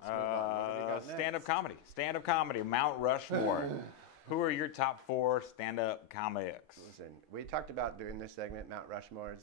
Let's move on. What do we got next? Stand-up comedy. Stand-up comedy. Mount Rushmore. Who are your top 4 stand-up comics? Listen, we talked about doing this segment. Mount Rushmore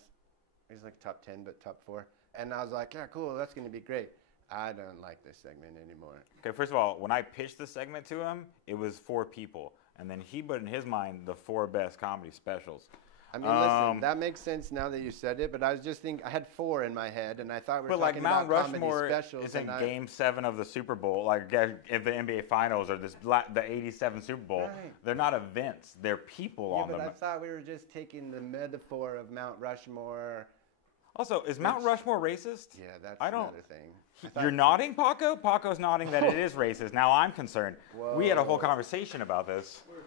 is like top 10, but top 4. And I was like, yeah, cool. That's going to be great. I don't like this segment anymore. Okay, first of all, when I pitched the segment to him, it was 4 people. And then he put in his mind the 4 best comedy specials. I mean, listen, that makes sense now that you said it, but I was just thinking, I had 4 in my head, and I thought we were talking Mount about comedy Rushmore specials. is in Game 7 of the Super Bowl, like if the NBA Finals or the 87 Super Bowl. Right. They're not events, they're people on them. Yeah, but I thought we were just taking the metaphor of Mount Rushmore. Also, is Mount Rushmore racist? Yeah, that's another thing. You're nodding, Paco? Paco's nodding that it is racist. Now I'm concerned. Whoa. We had a whole conversation about this. Where's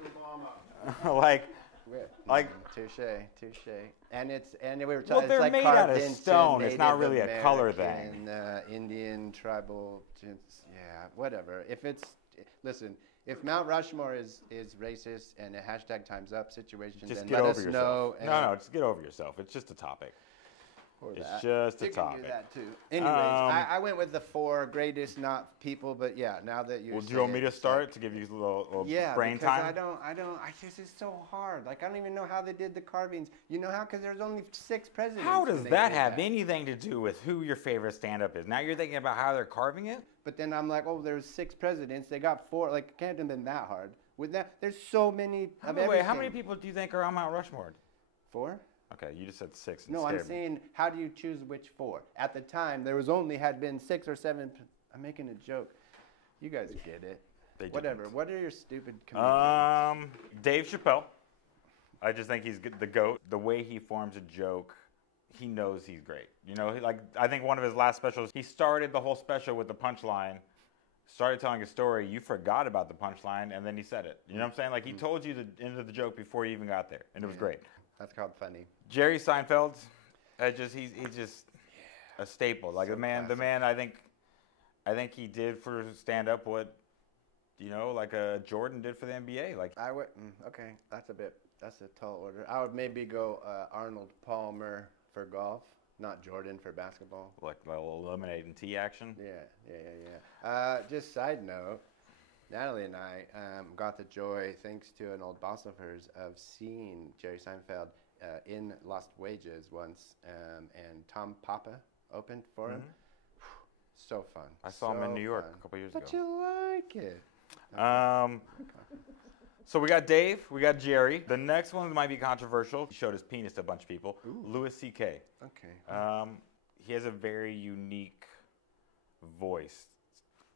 like, touche. And we were talking. Well, they're like made out of stone. It's not really a color thing. Indian tribal, yeah, whatever. Listen, if Mount Rushmore is racist and a hashtag times up situation, just then get let over us yourself. know. No, just get over yourself. It's just a topic. It's just a topic. You can do that too. Anyways, I went with the 4 greatest not people, but yeah, now that you're. Well, do you want me to start to give you a little brain time? This is so hard. Like, I don't even know how they did the carvings. You know how? Because there's only 6 presidents. How does that have anything to do with who your favorite stand-up is? Now you're thinking about how they're carving it? But then I'm like, oh, there's 6 presidents. They got 4. Like, it can't have been that hard. With that, there's so many of everything. Wait, how many people do you think are on Mount Rushmore? 4? Okay, you just said 6. No, I'm saying, how do you choose which 4? At the time, there had been 6 or 7. I'm making a joke. You guys get it. Whatever. Didn't. What are your stupid comedians? Dave Chappelle. I just think he's the GOAT. The way he forms a joke, he knows he's great. You know, I think one of his last specials, he started the whole special with the punchline, started telling a story, you forgot about the punchline, and then he said it. You know what I'm saying? Like, he told you the end of the joke before you even got there, and it was great. That's called funny. Jerry Seinfeld, he's just a staple. Like, so the man. I think he did for stand up what, like Jordan did for the NBA. Like, I would. Okay, that's a tall order. I would maybe go Arnold Palmer for golf, not Jordan for basketball. Like a little lemonade and tea action. Yeah. Just side note. Natalie and I got the joy, thanks to an old boss of hers, of seeing Jerry Seinfeld in Lost Wages once, and Tom Papa opened for him. So fun. I saw him in New York a couple years ago. But you like it. So we got Dave, we got Jerry. The next one might be controversial. He showed his penis to a bunch of people. Ooh. Louis C.K. Okay. He has a very unique voice.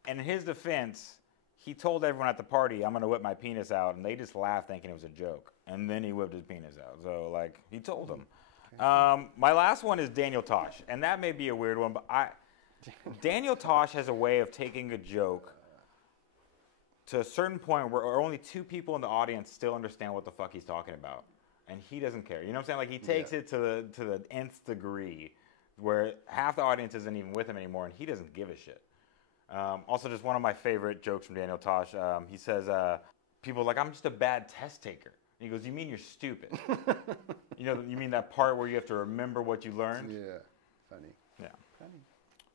And in his defense, he told everyone at the party, I'm going to whip my penis out, and they just laughed thinking it was a joke. And then he whipped his penis out. So, he told them. Okay. My last one is Daniel Tosh, and that may be a weird one, but Daniel Tosh has a way of taking a joke to a certain point where only 2 people in the audience still understand what the fuck he's talking about. And he doesn't care. You know what I'm saying? Like, he takes it to the nth degree where half the audience isn't even with him anymore, and he doesn't give a shit. Also, just one of my favorite jokes from Daniel Tosh. He says, people are like, I'm just a bad test taker. And he goes, you mean you're stupid? You mean that part where you have to remember what you learned? Yeah. Funny. Yeah. Funny.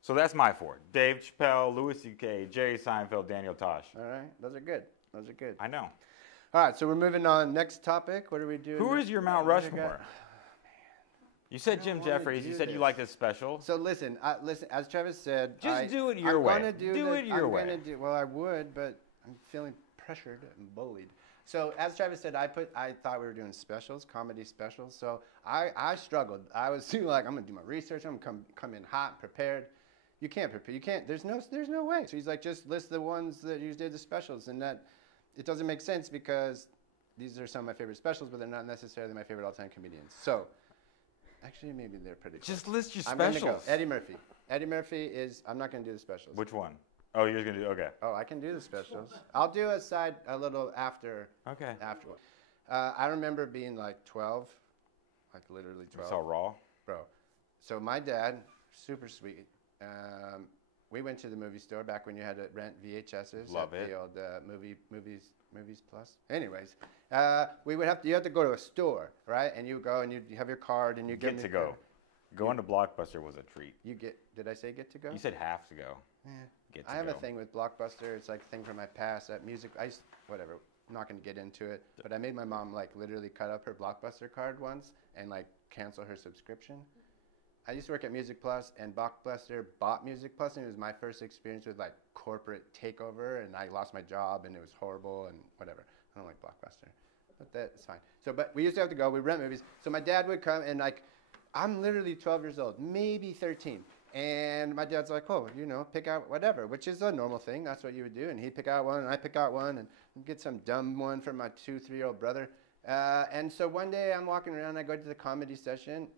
So that's my 4. Dave Chappelle, Louis C.K., Jerry Seinfeld, Daniel Tosh. All right. Those are good. I know. All right. So we're moving on. Next topic. What are we doing? Who is your Mount Rushmore? You said Jim Jeffries. You said you liked his special. So listen, as Travis said, just do it your way. I'm gonna do it your way. Well, I would, but I'm feeling pressured and bullied. So as Travis said, I thought we were doing specials, comedy specials. So I struggled. I was like, I'm gonna do my research. I'm gonna come in hot, prepared. You can't prepare. You can't. There's no way. So he's like, just list the ones that you did the specials, and that it doesn't make sense because these are some of my favorite specials, but they're not necessarily my favorite all-time comedians. So. Actually, maybe they're pretty close. Just list your specials. specials. I'm going to go. Eddie Murphy. Eddie Murphy is, I'm not going to do the specials. Which one? Oh, you're going to do, okay. Oh, I can do the specials. I'll do a little after. Okay. Afterward. I remember being like 12, like literally 12. You saw Raw? Bro. So my dad, super sweet. We went to the movie store back when you had to rent VHSs. Love it. The old Movies Plus. Anyways, you had to go to a store, right? And you go and you have your card and you get to go. Going to Blockbuster was a treat. Did I say get to go? You said have to go. Yeah. Get to I have go. a thing with Blockbuster. It's like a thing from my past. That music, whatever. I'm not going to get into it. But I made my mom like literally cut up her Blockbuster card once and like cancel her subscription. I used to work at Music Plus, and Blockbuster bought Music Plus, and it was my first experience with like corporate takeover, and I lost my job, and it was horrible, and whatever. I don't like Blockbuster, but that's fine. So, but we used to have to go. We rent movies. So my dad would come, and like, I'm literally 12 years old, maybe 13. And my dad's like, oh, pick out whatever, which is a normal thing. That's what you would do. And he'd pick out one, and I pick out one, and get some dumb one for my 2-3-year-old brother. And so one day I'm walking around, I go to the comedy section,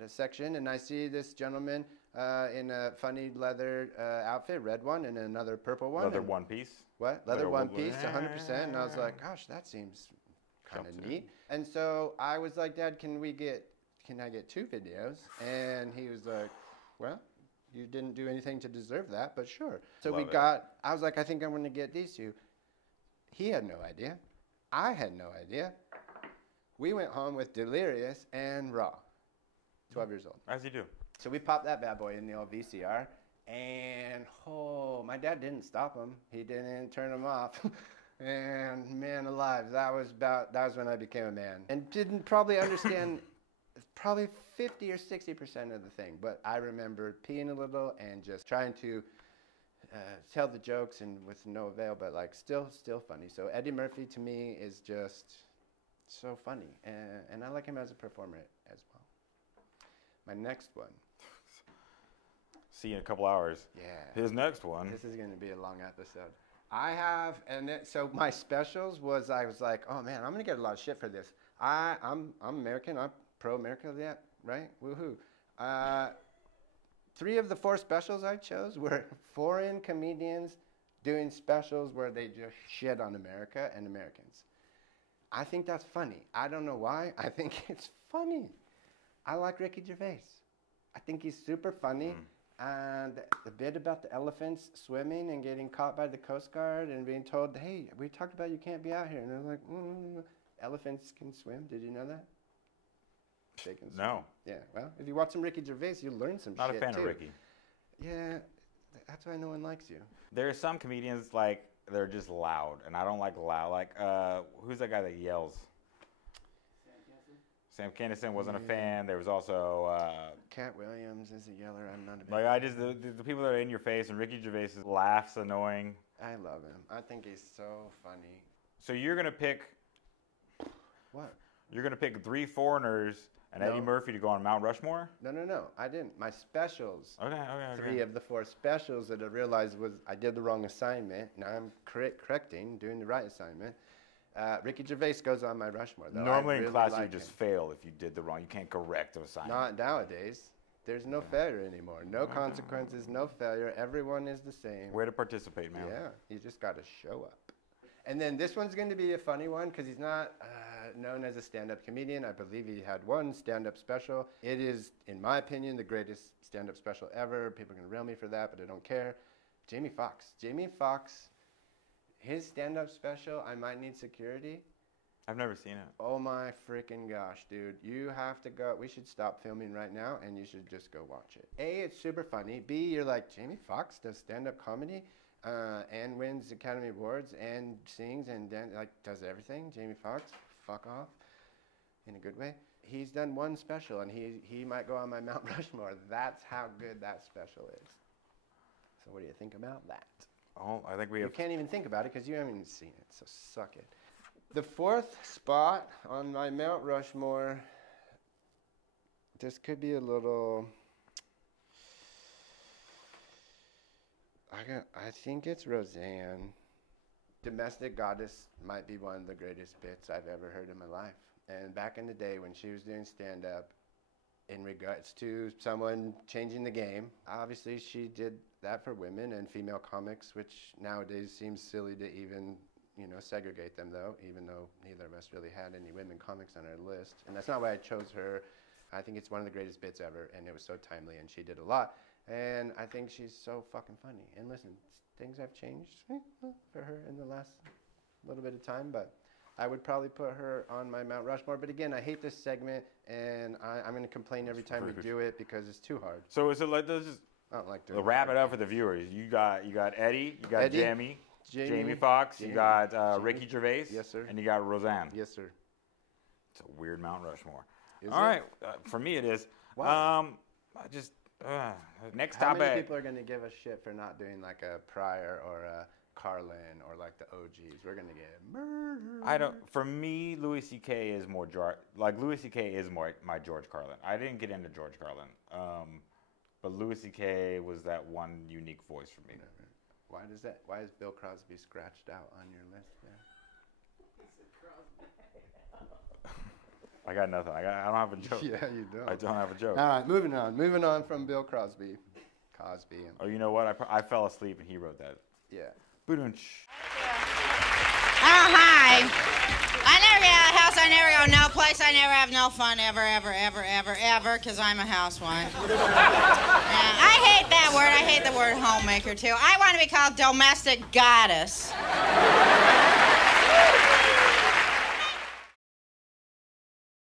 and I see this gentleman in a funny leather outfit, red one, and another purple one. Leather one piece? What? Leather one piece, 100%. And I was like, gosh, that seems kind of neat. And so I was like, Dad, can I get 2 videos? And he was like, well, you didn't do anything to deserve that, but sure. So I was like, I think I'm going to get these 2. He had no idea. I had no idea. We went home with Delirious and Raw, 12 years old. As you do. So we popped that bad boy in the old VCR, and my dad didn't stop him. He didn't turn him off. And man alive, that was when I became a man. And didn't probably understand probably 50 or 60% of the thing, but I remember peeing a little and just trying to tell the jokes, and with no avail, but like still funny. So Eddie Murphy to me is just so funny, and I like him as a performer as well. My next one. See you in a couple hours. Yeah. His next one. This is going to be a long episode. So my specials was, I was like, oh man, I'm going to get a lot of shit for this. I'm American. I'm pro-America, yeah, right? Woohoo. 3 of the 4 specials I chose were foreign comedians doing specials where they just shit on America and Americans. I think that's funny. I don't know why. I think it's funny. I like Ricky Gervais. I think he's super funny. And the bit about the elephants swimming and getting caught by the Coast Guard and being told, hey, we talked about you can't be out here. And they're like, elephants can swim. Did you know that? They can swim. No. Yeah, well, if you watch some Ricky Gervais, you'll learn some shit, Not a fan too. of Ricky. Yeah, that's why no one likes you. There are some comedians, like, they're just loud, and I don't like loud. Like, who's that guy that yells? Sam Kinison wasn't a fan. There was also Cat Williams is a yeller. I'm not a big like the people that are in your face, and Ricky Gervais laughs annoying. I love him. I think he's so funny. So you're gonna pick what? You're gonna pick 3 foreigners and Eddie Murphy to go on Mount Rushmore? No. I didn't. My specials. Okay. 3 of the 4 specials that I realized was I did the wrong assignment. Now I'm doing the right assignment. Ricky Gervais goes on my Rushmore, though. Normally in class you just fail if you did the wrong. You can't correct the assignment. Not nowadays. There's no failure anymore. No consequences, no failure. Everyone is the same. Way to participate, man. Yeah, you just got to show up. And then this one's going to be a funny one because he's not known as a stand-up comedian. I believe he had 1 stand-up special. It is, in my opinion, the greatest stand-up special ever. People are going to rail me for that, but I don't care. Jamie Foxx. His stand-up special, I Might Need Security. I've never seen it. Oh my freaking gosh, dude. You have to go. We should stop filming right now and you should just go watch it. A, it's super funny. B, you're like, Jamie Foxx does stand-up comedy and wins Academy Awards and sings and does everything. Jamie Foxx, fuck off in a good way. He's done 1 special and he might go on my Mount Rushmore. That's how good that special is. So what do you think about that? Oh, I think we have... You can't even think about it because you haven't even seen it, so suck it. The 4th spot on my Mount Rushmore, this could be a little... I think it's Roseanne. Domestic Goddess might be one of the greatest bits I've ever heard in my life. And back in the day when she was doing stand-up, in regards to someone changing the game, obviously she did that for women and female comics, which nowadays seems silly to even, segregate them though, even though neither of us really had any women comics on our list. And that's not why I chose her. I think it's one of the greatest bits ever, and it was so timely, and she did a lot. And I think she's so fucking funny. And listen, things have changed for her in the last little bit of time, but I would probably put her on my Mount Rushmore. But again, I hate this segment, and I'm going to complain every time we do it because it's too hard. So is it like this? I don't like doing To wrap it up for the viewers, you got Eddie, you got Eddie, Jamie Foxx, you got Ricky Gervais, Yes, sir. and you got Roseanne. Yes, sir. It's a weird Mount Rushmore. Is All it? right, for me it is. Wow. I just next How topic. many people are going to give us shit for not doing like a Pryor or a Carlin or like the OGs? We're going to get murdered. I don't. For me, Louis C.K. is more Louis C.K. is more my George Carlin. I didn't get into George Carlin, but Louis C.K. was that one unique voice for me. Why is Bill Crosby scratched out on your list there? I got nothing. I don't have a joke. Yeah, you don't. I don't have a joke. All right, moving on. Moving on from Bill Crosby. Oh, you know what? I fell asleep and he wrote that. Yeah. Boodunch. Oh, hi. I never get out of the house. I never go no place. I never have no fun ever, because I'm a housewife. I hate that word. I hate the word homemaker, too. I want to be called domestic goddess.